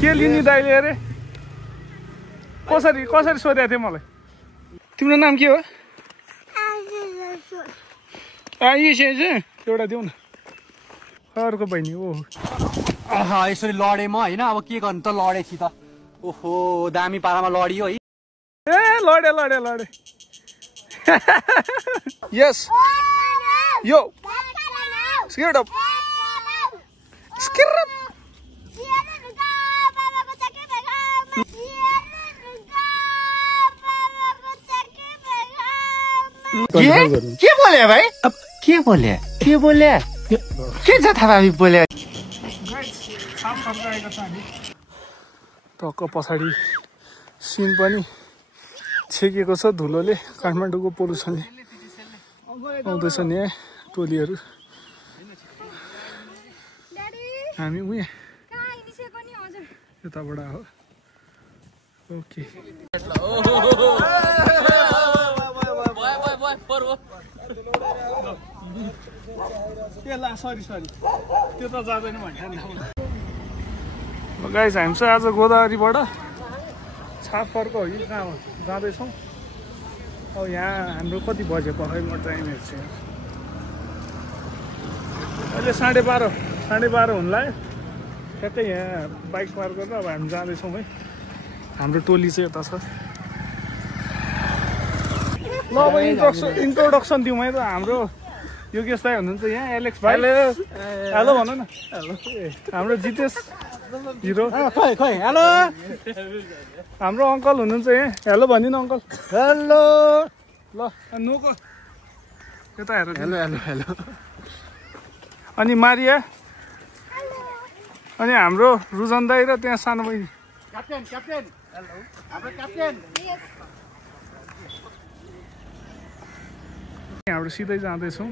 के लिने दाइले अरे कसरी कसरी सोधेको थियो मलाई तिम्रो नाम के हो एउटा देऊ न अर्को बहिनी आहा यसरी लडे म हैन अब के गर्नु त लडे छि त ओहो दामी पारामा लडियो है ए लडे लडे लडे यस यो स्केट अप स्केट अप के बोले भाइ अब के बोले के जथा भाबी बोले टक्क पछाडि सिन पनि छेकेको छ धुलोले काठमाडौँको पोल्युसनले आउँदैछ नि टोलीहरू हामी उहाँ यताबाट हो ओके सरी त्यो त जाँदैन गाइस हामी चाहिँ आज गोदावरीबाट छापरको हो कि कहाँ जाँदैछौँ अब यहाँ हाम्रो कति बजे पखाइ म टाइम हेर्छु अहिले 12:30 हुन लाग्यो ठ्याक्कै यहाँ बाइक पार्क गरेर अब हामी जाँदैछौँ है हाम्रो टोली चाहिँ यता छ ल अब इन्ट्रोडक्सन दिउँ है त हाम्रो योगेश दाई हुनुहुन्छ यहाँ एलेक्स भाइ हेलो भन न हाम्रो जितेश हिरो हेलो हाम्रो अङ्कल हुनुहुन्छ यहाँ हेलो भनिदिनु अङ्कल हेलो ल नुको यता हेर हेलो हेलो हेलो अनि मारिया अनि हाम्रो रुजन दाई र त्यहाँ सानो बहिनी क्याप्टेन हेलो हाम्रो क्याप्टेन हाम्रो सिधै जाँदैछौँ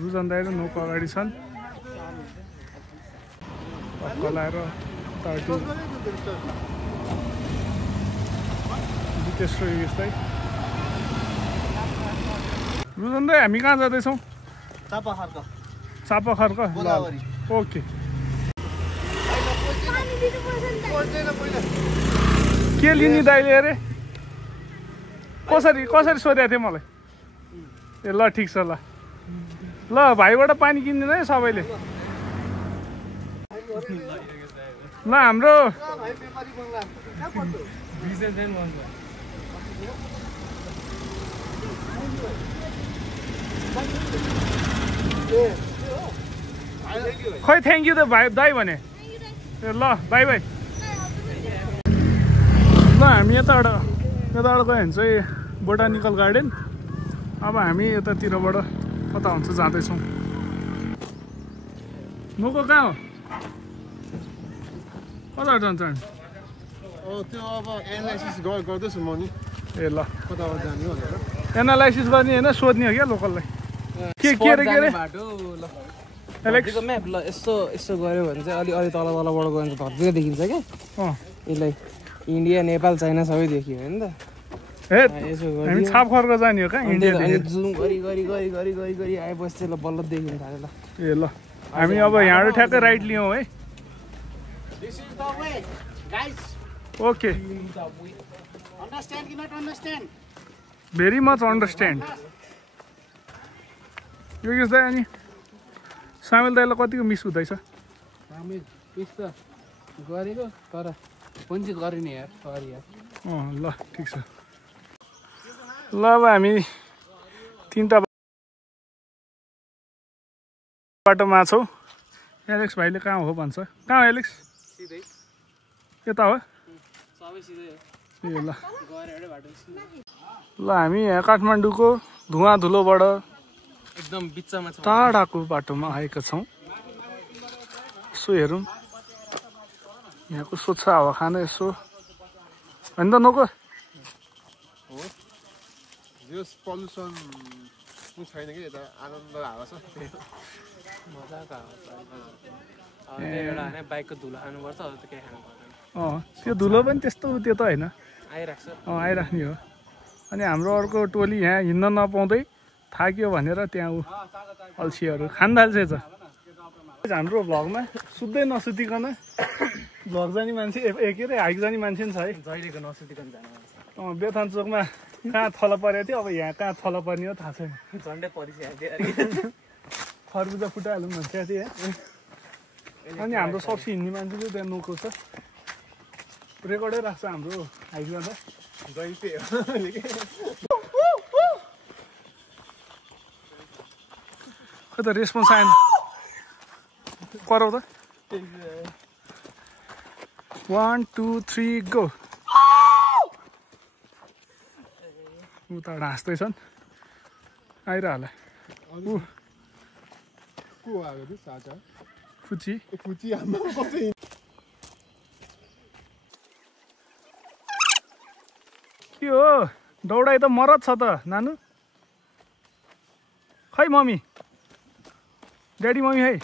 रुजन दाई र नौको अगाडि छन् कलाएर टाटो जितेश र योगेश दाई रुजन दाई हामी कहाँ जाँदैछौँ चापा खर्क ओके के लिने दाइले अरे कसरी कसरी सोधेको थियो मलाई ए ल ठिक छ ल भाइबाट पानी किन्दिन है सबैले ल हाम्रो खै थ्याङ्क यू त भाइ दाइ भने ए ल बाई बाई ल हामी यताबाट गयो भने चाहिँ बोटानिकल गार्डन अब हामी यतातिरबाट कता हुन्छ जाँदैछौँ नुको कहाँ हो कता जान्छ त्यो अब एनालाइसिस गर्दैछु म नि ए ल कताबाट जाने हो भनेर एनालाइसिस गर्ने होइन सोध्ने हो क्या लोकललाई के अरे धरतीको म्याप ल यस्तो गऱ्यो भने चाहिँ अलि तलबाट गयो भने धरतीको देखिन्छ क्या यसलाई इन्डिया नेपाल चाइना सबै देखियो होइन त हामी छाप खर्क जाने हो कहाँ अनि जुम गरी आएपछि ल बल्ल देखिन थाल्यो ल ए ल हामी अब यहाँबाट ठ्याक्कै राइट लियौँ है okay very much understand Yogesh दाई अनि सामेल दाईलाई कतिको मिस हुँदैछ मिस त गरेको तर पनि चाहिँ गरिने यार सरी यार ल ठिक छ ल अब हामी 3टा बाटोमा छौँ एलेक्स भाइले कहाँ हो भन्छ कहाँ हो एलेक्स यता हो ए ल हामी यहाँ काठमाडौँको धुवा धुलोबाट एकदम बिचमा टाढाको बाटोमा आएका छौँ यसो हेरौँ यहाँको स्वच्छ हावा खान यसो होइन त नोको पल्युसन छैन कि यता आनन्द हावा छ मजाको हावा एउटा होइन बाइकको धुलो खानुपर्छ अरू त केही खानु पर्दैन त्यो धुलो पनि त्यस्तो त्यो त होइन आइराख्छ आइराख्ने हो अनि हाम्रो अर्को टोली यहाँ हिँड्न नपाउँदै थाक्यो भनेर त्यहाँ अल्छीहरू खान थाल्छ हाम्रो भ्लगमा सुत्दै नसुतिकन भ्लग जाने मान्छे के अरे हाइक जाने मान्छे नि छ है। जहिलेको नसुतिकन जानु बेथान चोकमा कहाँ थला परेको थियो, अब यहाँ कहाँ थला पर्ने हो थाहा छैन। झन्डै परिसक्यो। खरबुजा फुटाइहालौँ भन्छ थियो। अनि हाम्रो सबसे हिँड्ने मान्छे चाहिँ त्यहाँ नोको छ, रेकर्डै राख्छ हाम्रो हाइक गर्दा। खै त रेस्पोन्स आएन, कराउ त। 1 2 3 गो। उताबाट हाँस्दैछन्, आइरहला। को आएको थियो साचा फुची फुची आमा कतै के हो दौडाइ त मरद छ त नानु। खै मम्मी ड्याडी मम्मी है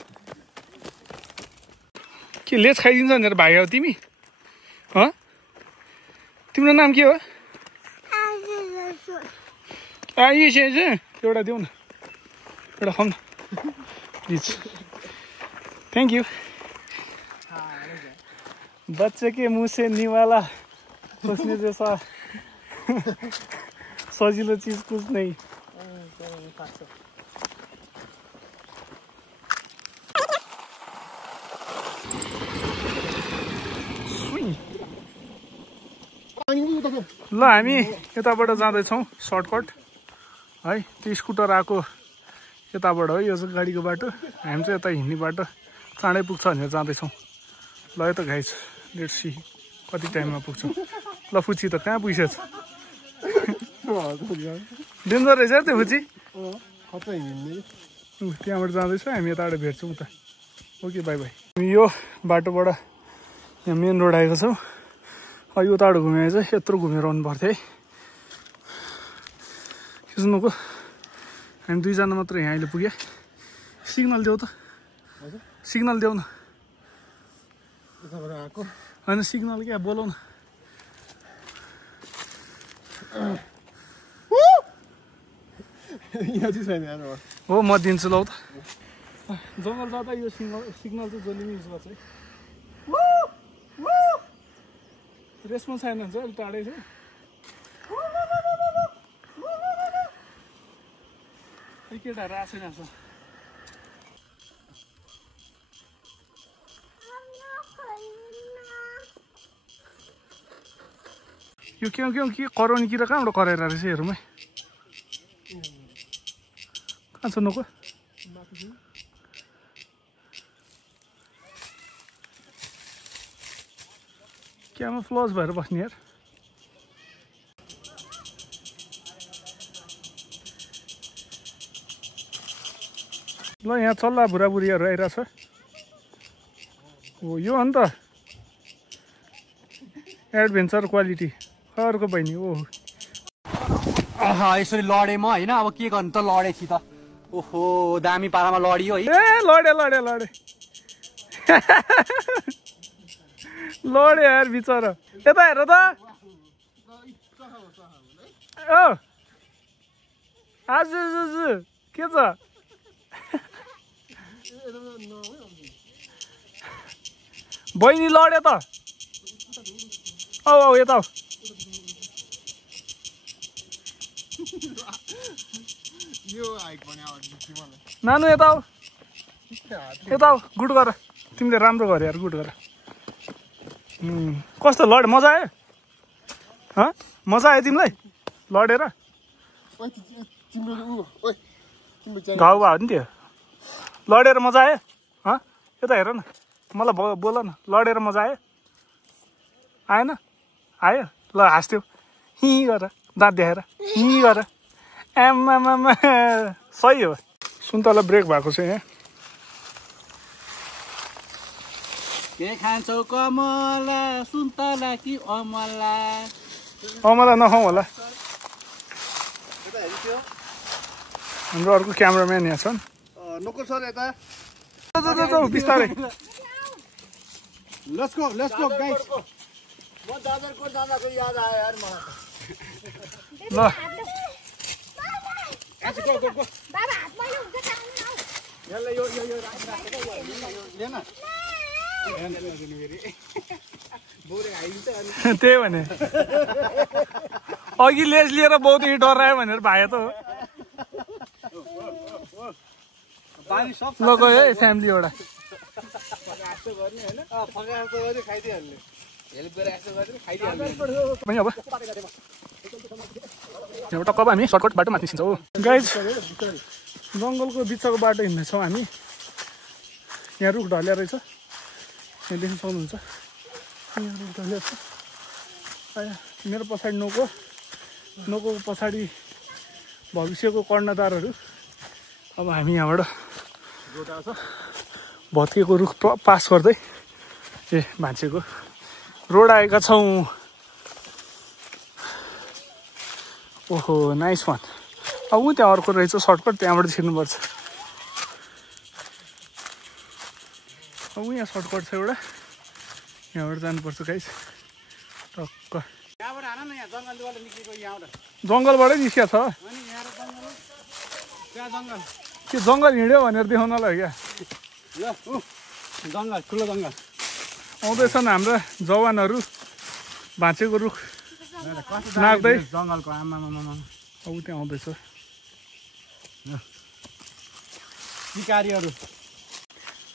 के लेज खाइदिन्छ भनेर भाग्यौ तिमी? तिम्रो नाम के हो? एउटा देऊ न, एउटा खाऊ न प्लिज। Thank you. बच्चे के मुँह से निवाला सोच्ने जैसा सजिलो चीज कुछ नहीं। ल हामी यताबाट जाँदैछौँ सर्टकट है। त्यो स्कुटर आएको यताबाट हो, यो चाहिँ गाडीको बाटो, हामी चाहिँ यता हिँड्ने बाटो चाँडै पुग्छ भनेर जाँदैछौँ। ल है त गाइस, लेट्स सी कति टाइममा पुग्छौँ। ल फुची त कहाँ पुगिसकेछ, डेन्जर रहेछ त्यो फुची। त्यहाँबाट जाँदैछौँ हामी, यताबाट भेट्छौँ त। Okay by by. यो बाटोबाट यहाँ मेन रोड आएको छौँ। यो उताबाट घुमेर चाहिँ यत्रो घुमेर आउनु पर्थ्यो है। सुन्नुको हामी दुईजना मात्र यहाँ अहिले पुगे। सिग्नल देऊ त, सिग्नल देऊ न। होइन सिग्नल क्या, बोलाउ न। हो म दिन्छु लौ त। जङ्गल जाँदा यो सिग्नल चाहिँ जसले पनि युज गर्छ है। रेस्पोन्स आएन भने चाहिँ अलिक टाढै छ। केटाहरू आएको छैन। यो के कराउने किरा कहाँबाट कराएर रहेछ हेरौँ है। कहाँ छ नको? क्यामा फ्लज भएर बस्ने यार। ल यहाँ चल्ला बुढाबुढीहरू आइरहेछ। हो यो हो नि त एडभेन्चर क्वालिटी। अर्को बहिनी ओ यसरी लडेँ म होइन, अब के गर्नु त, लडेँ त। ओहो दामी पारामा लडियो है। ए लडे लडे लडे लडे यार बिचरा। यता हेर त। ओ आज के छ? बहिनी लड्यो त। औ यता नानु यता यता गुड गर। तिमीले राम्रो गर यार, गुड गर। कस्तो लड्यो? मजा आयो? मजा आयो तिमीलाई लडेर? घाउ भयो नि त्यो लडेर मजा आयो? यता हेर न, मलाई बोल न, लडेर मजा आयो? आएन? आयो? ल हाँस्थ्यौ हि गर, दाँत देखाएर हि गर। आमामा सही हो। सुन्तला ब्रेक भएको छ यहाँ। के खान्छौ कमला, सुन्तला कि अमला? अमला नखाउँ होला। हाम्रो अर्को क्यामराम्यान यहाँ छन्। नको सर यता बिस्तारै। Let's go guys. म दादरकोट जाँदाको याद आयो यार मलाई। ल गो गो गो। बाबा हात मैले हुन्छ त्यही भने अघि लेज लिएर बहुत डरायो भनेर भाइ त हो ल गयो है फ्यामिली एउटा अब टक्क हामी सर्टकट बाटो माथि निस्किन्छौँ गाइज जङ्गलको बिचको बाटो हिँड्नेछौँ हामी यहाँ रुख ढल्या रहेछ यहाँ देख्न सक्नुहुन्छ यहाँ रुख ढल्या छ मेरो पछाडि नोको पछाडि भविष्यको कर्णधारहरू अब हामी यहाँबाट भत्किएको रुख पास गर्दै ए भान्सेको रोड आएका छौँ ओहो नाइस वान अब ऊ त्यहाँ अर्को रहेछ सर्टकट त्यहाँबाट छिर्नुपर्छ अब यहाँ सर्टकट छ एउटा यहाँबाट जानुपर्छ गाइस टक्क जङ्गलबाटै निस्किया छ त्यो जङ्गल हिँड्यो भनेर देखाउनलाई क्या जङ्गल ठुलो जङ्गल आउँदैछन् हाम्रा जवानहरू भाँचेको रुख नाच्दै जङ्गलको आमा अब त्यहाँ आउँदैछ सिकारीहरू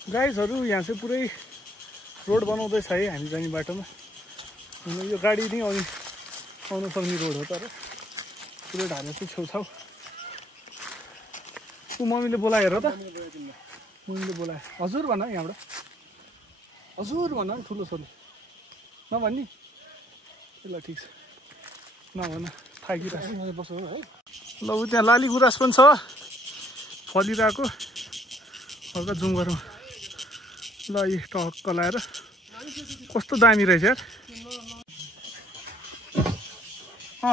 गाइजहरू यहाँ चाहिँ पुरै रोड बनाउँदैछ है हामी जाने बाटोमा यो गाडी नै आउनु सक्ने रोड हो तर पुरै ढाले चाहिँ छेउछाउ ऊ मम्मीले बोलाएर त मम्मीले बोलाए हजुर भन यहाँबाट हजुर भन ठुलो छोरी नभन्नी ल ठिक छ नभन थाकिरहेको बस्नु है ल ऊ त्यहाँ लाली गुराँस पनि छ फलिरहेको हल्का जुम गरौँ ल यी टक्क लाएर कस्तो दामी रहेछ यार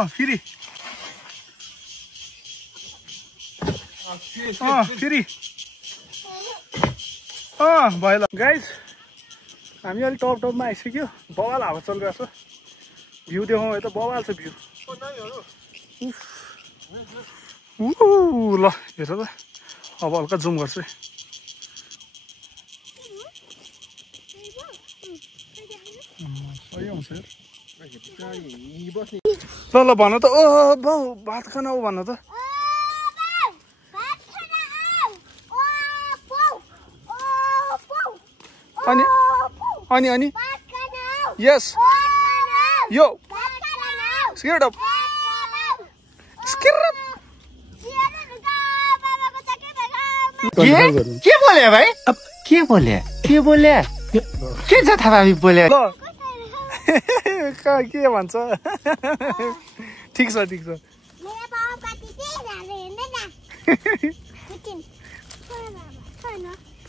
फेरि फेरि भयो ल गाइज हामी अलिक टपमा आइसक्यो बवाल हावा चलिरहेको छ भ्यू देखाउँ यता बवाल छ भ्यू ल हेर त अब हल्का जुम गर्छु सही आउँछ ल भन त ओ बाउ भात खान आऊ भन त अनि यस यो स्किट अप के बोले भाइ के बोले के छ थाहा भाबी बोले के भन्छ ठिक छ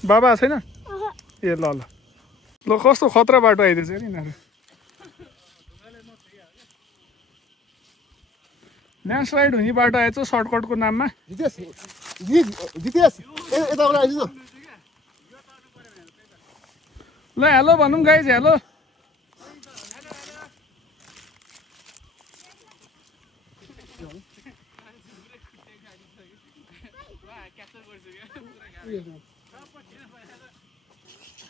बाबा छैन ए ल कस्तो खतरा बाटो आइदिएछ नि यिनीहरू ल्यान्डस्लाइड हुने बाटो आएछ सर्टकटको नाममा ल हेलो भनौँ गाइज हेलो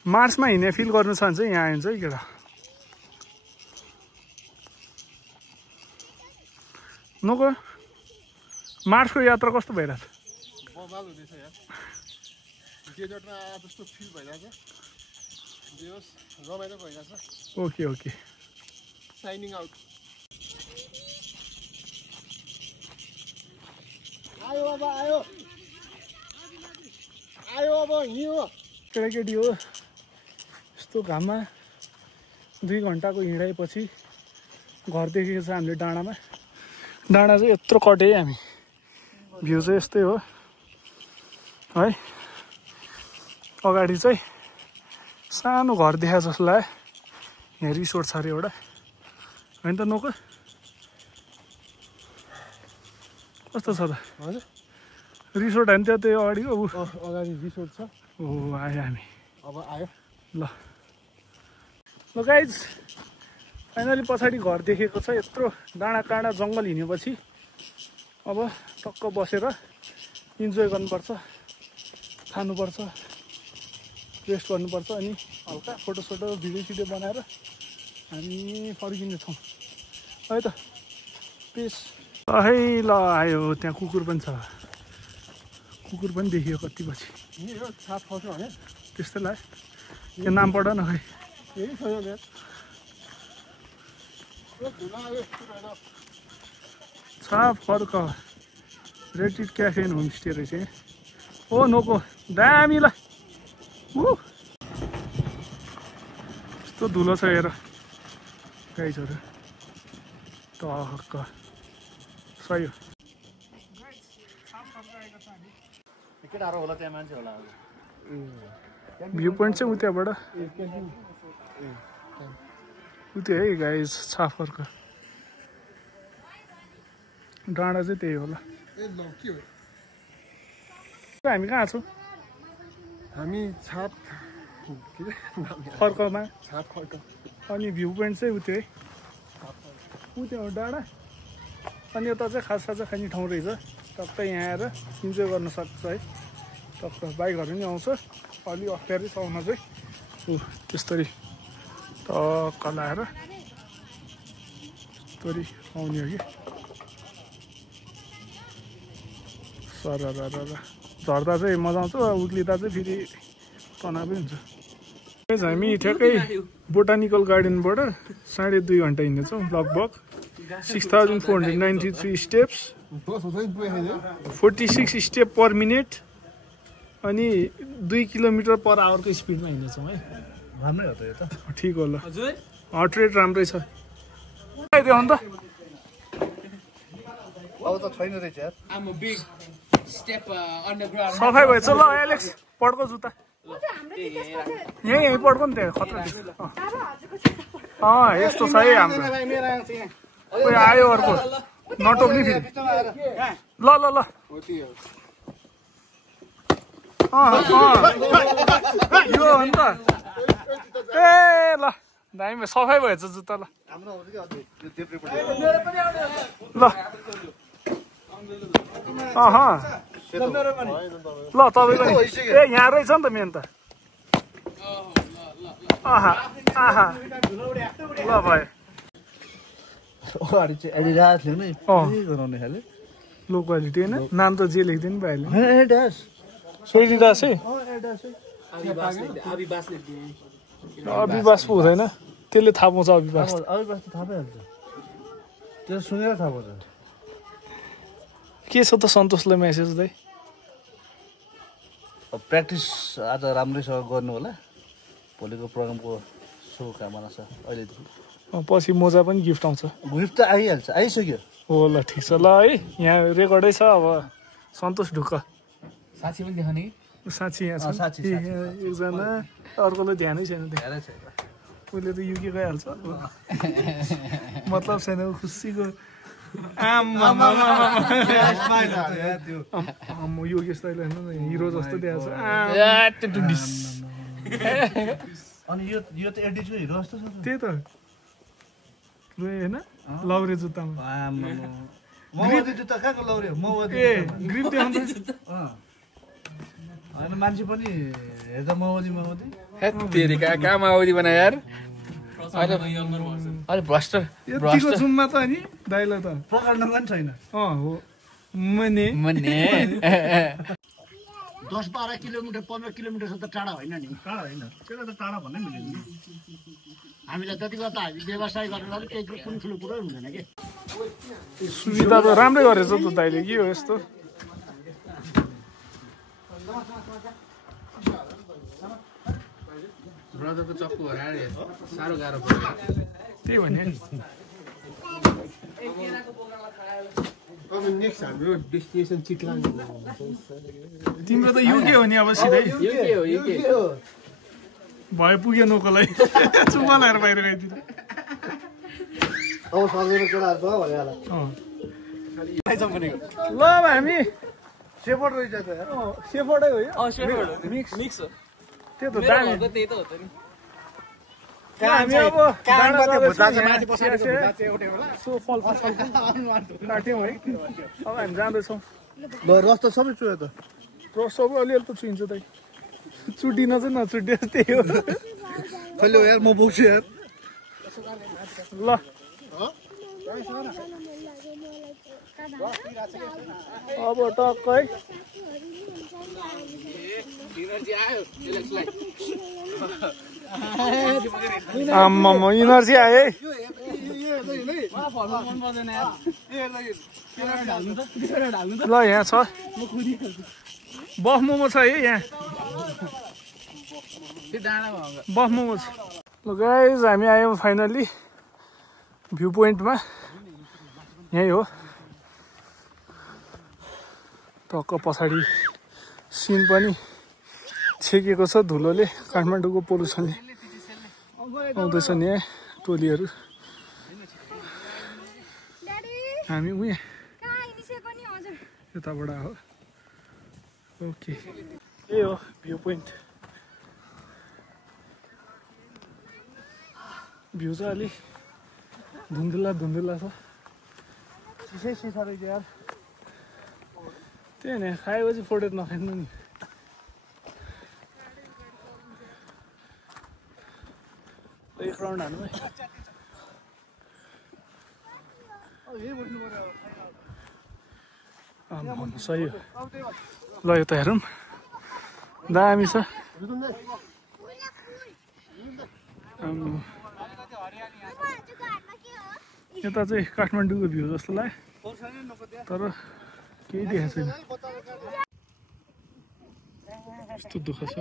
मार्चमा हिँड्ने फिल गर्नु छ भने चाहिँ यहाँ आइन्छ है केटा नको मार्चको यात्रा कस्तो भइरहेछ ओके साइनिङ आउट आयो अब हिँड्यो केटाकेटी हो यस्तो घाममा 2 घन्टाको हिँडाइपछि घर देखेको छ हामीले डाँडा चाहिँ यत्रो कटे हामी भ्यू चाहिँ यस्तै हो है अगाडि चाहिँ सानो घर देखा जस्तो लाग्यो यहाँ रिसोर्ट छ अरे एउटा होइन त नोको कस्तो छ त हजुर रिसोर्ट होइन त्यो अगाडि अगाडि रिसोर्ट छ ओ आयो हामी अब आयो ल गाइज फाइनली पछाडि घर देखेको छ यत्रो डाँडा काँडा जङ्गल हिँडेपछि अब टक्क बसेर इन्जोय गर्नुपर्छ खानुपर्छ, रेस्ट गर्नुपर्छ, अनि हल्का फोटोसोटो भिडियो बनाएर हामी फर्किनेछौँ है त। पिस। है ल आयो, त्यहाँ कुकुर पनि छ, कुकुर पनि देखियो कति पछि। त्यस्तै लाग्यो, यो नाम पढ न खै। छाप फर्क रेडिट क्याफे एन्ड होमस्टे रहेछ। ओ नोको दामी ल, यस्तो धुलो छ हेर गाइजहरू, टक्क सही हो। भ्यू पोइन्ट चाहिँ उताबाट उतै है गाइज, छाफरको डाँडा चाहिँ त्यही होला। हामी कहाँ छौँ? हामी छाप फर्कमा, छाप फर्क। अनि भ्यू पोइन्ट चाहिँ उतै है, उतै हो डाँडा। अनि यता चाहिँ खाजा खाने ठाउँ रहेछ, टक्क यहाँ आएर इन्जोय गर्न सक्छ है। टक्क बाइकहरू नि आउँछ, अलि अप्ठ्यारै छ आउन चाहिँ। त्यस्तरी टक्क लाएर त्यस्तरी आउने हो कि। सर झर्दा चाहिँ मजा आउँछ, उक्लिँदा चाहिँ फेरि तनावै हुन्छ। हामी ठ्याक्कै बोटानिकल गार्डनबाट 2.5 घन्टा हिँड्नेछौँ, लगभग 6493 स्टेप्स, 46 स्टेप पर मिनट, अनि 2 किलोमिटर पर आवरको स्पिडमा हिँड्नेछौँ है। राम्रै हो त यो त, ठिक होला, हार्ट रेट राम्रै छ। देखाउनु त, अब त छैन रहेछ यार। सफाइ भएछ ल एलेक्स, पड्को जुत्ता यहीँ पड्को नि, त्यहाँ खतरा देख्छ। यस्तो छ है हाम्रो। कोही आयो अर्को, नटोक्ने फेरि। ल ल ल यो हो नि त। ए ल दामी सफाइ भएछ जुत्ता। ल ल ल तपाईँको ए यहाँ रहेछ नि त मेन त। ल भयो लो क्वालिटी होइन, नाम त जे लेखिदिनु भइहाल्यो। सोइडिडास है, अभिबास पो हुँदैन, त्यसले थाहा पाउँछ। अभिबास त थाहा पाइहाल्छ, त्यो सुनेर थाहा पाउँछ। के छ त सन्तोषलाई मेसेज दाइ? प्र्याक्टिस आज राम्रैसँग गर्नु होला, भोलिको प्रोग्रामको शुभकामना छ अहिलेदेखि। पछि मोजा पनि गिफ्ट आउँछ। गिफ्ट त आइहाल्छ, आइसक्यो। हो ल ठिक छ ल है, यहाँ रेकर्डै छ। अब सन्तोष ढुक्क साँच्ची पनि देखाउने कि? साँच्ची यहाँ छ एकजना, अर्कोलाई ध्यानै छैन। उसले त युके गइहाल्छ, मतलब छैन खुसीको। योगेश दाइले हेर्नु न, हिरो जस्तो देखाएको छ। अनि यो त एडिटको हिरो जस्तो छ। त्यही त होइन, लौरे जुत्तामा माओवादी जुत्ता कहाँको लौरे? माओवादी ग्रिप देखाउँछ। होइन मान्छे पनि हेर्दा माओवादी कहाँ माओवादी बनायो यार, अरे भ्रष्ट। यतिको जुममा त नि दाइलाई त प्रकरण पनि छैन। हो मने 10-12 किलोमिटर 15 किलोमिटर त टाढा होइन नि। टाढा होइन, त्यसलाई त टाढा भन्नै मिल्दैन। हामीलाई त्यति गर्दा हामी व्यवसाय गरेर केही कुनै ठुलो कुरो हुँदैन कि। सुविधा त राम्रै गरेछ त दाइले, के हो यस्तो। ब्रदरको चक्कु हराएर साह्रो गाह्रो पर्यो। त्यही भने नेक्स्ट हाम्रो डेस्टिनेसन चितलाङ। तिम्रो त युके हो नि अब सिधै। युके हो भए पुग्यो नोकोलाई चुम्मा लगाएर बाहिर गइदिनु। अब सर्भेमा केटाहरू छ भनिहाल। ल अब हामी सेपर्ट रहेछ त यार। सेफर्डै हो यो, मिक्स हो। त्यो त दामी। त्यही त हो त नि। हामी अब काट्यौँ है, अब हामी जाँदैछौँ। ल रस्ता सबै चुयो त। प्रसव अलिअलि त छुइन्छ त चुटिन चाहिँ नचुट्यो त्यही हो खैलो यार म बोक्छु यार ल अब टक्कै आम्मामा इनर्जी आयो है ल यहाँ छ बफ मोमो छ है यहाँ बफ मोमो छ ल गाइज हामी आयौँ फाइनल्ली भ्यू पोइन्टमा यही हो टक्क पछाडि सिन पनि छेकेको छ धुलोले काठमाडौँको पोल्युसनले आउँदैछ नि है टोलीहरू हामी उहाँ यताबाट हो ओके यही हो भ्यू पोइन्ट भ्यू चाहिँ अलि धुन्धुला धुन्धुला छ यार त्यही नि खाएपछि फोटो नखानु नि एक राउन्ड हान्नु है सही हो ल यो त हेरौँ दामी छ यता चाहिँ काठमाडौँको भ्यू जस्तो लाग्यो तर केही देखाएको छैन यस्तो दुःख छ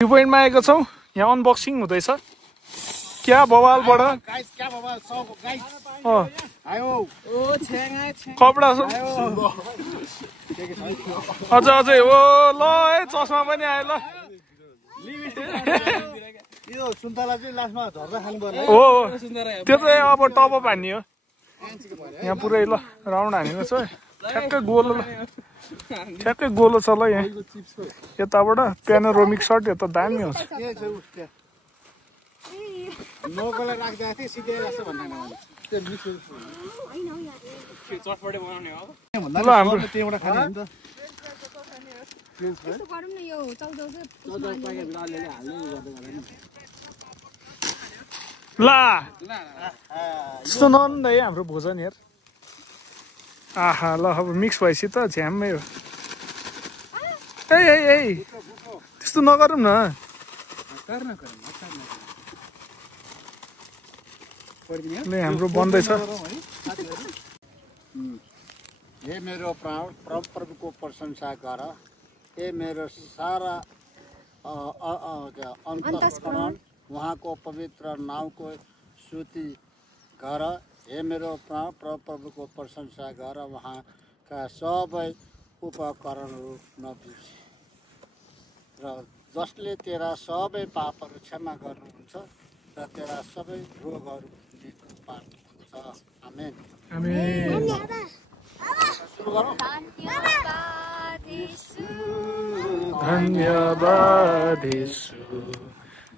भ्यू पोइन्टमा आएको छौँ यहाँ अनबक्सिङ हुँदैछ क्या बवालबाट कपडा अझै हो ल है चस्मा पनि आयो ल हो त्यो चाहिँ अब टपअप हान्ने हो यहाँ पुरै ल राउन्ड हानेको छ ठ्याक्कै गोलो ल ठ्याक्कै गोलो छ ल यहाँ यताबाट प्यानोरोमिक सर्ट यता दामी हुन्छ ल हाम्रो ला त्यस्तो नन्द है हाम्रो भोजन हेर आहा ल अब मिक्स भएपछि त झ्याम्मै हो ए त्यस्तो नगरौँ न ल हाम्रो बन्दैछ हे मेरो प्रभुको प्रशंसा गर हे मेरो सारा अन्तस्करण उहाँको पवित्र नाउँको स्तुति गर हे मेरो प्रभुको प्रशंसा गर उहाँका सबै उपकरणहरू नबिर्स र जसले तेरा सबै पापहरू क्षमा गर्नुहुन्छ र तेरा सबै रोगहरू पार्नुहुन्छ आमेन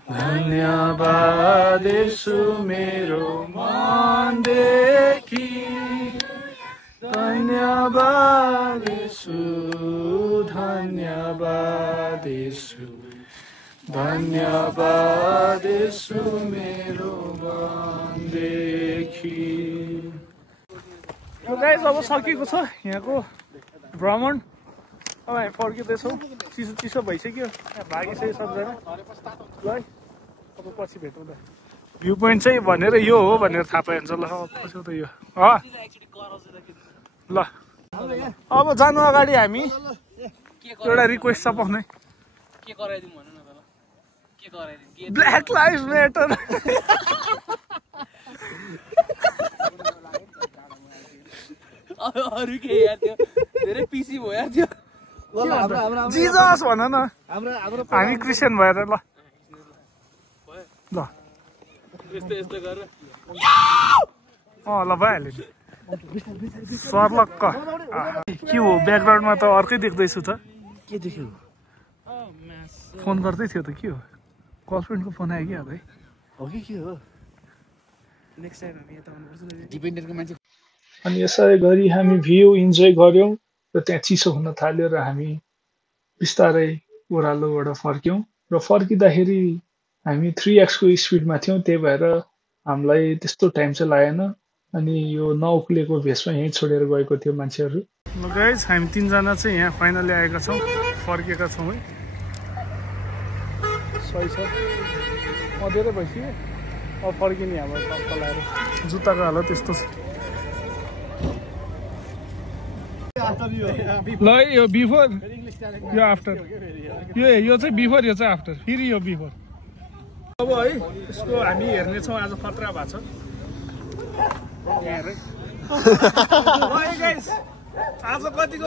धन्यवाद येशू मेरो मनदेखि धन्यवाद येशू मेरो मनदेखि गाइस अब सकिएको छ यहाँको भ्रमण अब हामी फर्किँदैछौँ चिसो चिसो भइसक्यो भागिसक्यो सबजना ल है अब पछि भेटौँ त भ्यू पोइन्ट चाहिँ भनेर यो हो भनेर थाहा पाइन्छ ल पछि त यो ल अब जानु अगाडि हामी एउटा रिक्वेस्ट छ पख्ने ब्ल्याक लाइभ म्याटर अरू के यार त्यो धेरै पिसी भयो यार त्यो जिजस भन न हामी क्रिस्चियन भएर ल ल यस्तो गरेर ल भइहाल्यो सर्लक्क के हो ब्याकग्राउन्डमा त अर्कै देख्दैछु त के देख्यो फोन गर्दै थियो त के हो गर्लफ्रेन्डको फोन आयो क्या है हो कि के हो नेक्स्ट टाइम हामी यता आउनुपर्छ डिपेन्डेन्टको मान्छे अनि यसै गरी हामी भ्यू इन्जोय गऱ्यौँ र त्यहाँ चिसो हुन थाल्यो र हामी बिस्तारै ओह्रालोबाट फर्क्यौँ र फर्किँदाखेरि हामी 3x को स्पिडमा थियौँ त्यही भएर हामीलाई त्यस्तो टाइम चाहिँ लागेन अनि यो नउक्लेको भेषमा यहीँ छोडेर गएको थियो मान्छेहरू ल गाइज हामी 3 जना चाहिँ यहाँ फाइनली आएका छौँ फर्केका छौँ है सही छ अधेरै भइसक्यो अब फर्किने हाम्रो टक्क लगाएर जुत्ताको हालत त्यस्तो छ ल यो बिफोर यो आफ्टर यो चाहिँ बिफोर यो चाहिँ आफ्टर फेरि यो बिफोर अब है यसको हामी हेर्नेछौँ आज खतरा भएको छ आज कतिको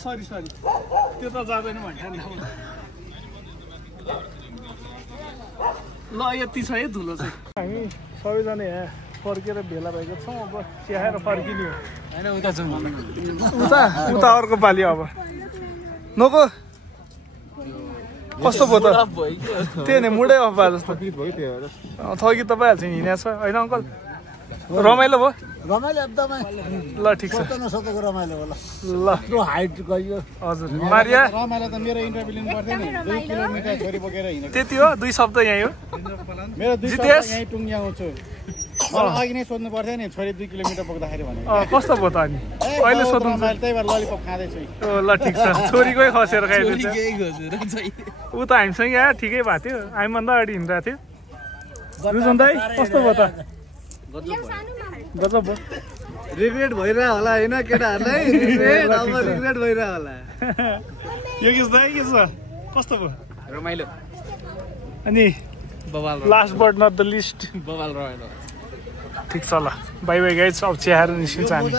सरी त्यो त जाँदैन भन्छ ल यति छ है धुलो चाहिँ हामी सबैजना यहाँ फर्केर भेला भएको छौँ अब चिहाएर फर्किने हो होइन उता अर्को पालि अब नको कस्तो भयो त त्यही नै मुडै अफ भयो जस्तो थकी त भइहाल्छ नि हिँडेको छ होइन अङ्कल रमाइलो भयो रमाइलो एकदमै ल ठिक छ नसकेको रमाइलो होला ल हाइट गयो हजुर मारिया रमाइलो त मेरो इन्टरभ्यू लिनु पर्थ्यो नि 2 किलोमिटर छोरी बोकेर हिँडेको त्यति हो 2 शब्द यहीँ हो मेरो 2 शब्द यहीँ टुङ्ग्याउँछु मलाई अघि नै सोध्नु पर्थ्यो नि छोरी 2 किलोमिटर बोक्दाखेरि भने कस्तो भयो त अनि अहिले सोध्नु त्यही भएर ललिपप खाँदैछु ल ठिक छ छोरीकै खसेर खाइदिन्छ ऊ त हामीसँग यहाँ ठिकै भएको थियो हामीभन्दा अगाडि हिँडिरहेको थियो रुजन दाइ कस्तो भयो त गजब भयो रिग्रेट भइरह होला हैन केटाहरुलाई रिग्रेट भइरह होला योगेश दाइ के छ कस्तो भयो रमाइलो अनि बवाल last but not the least बवाल रह्यो ठिक छ ल बाई बाई गाइज अब चिहाएर निस्किन्छ हामी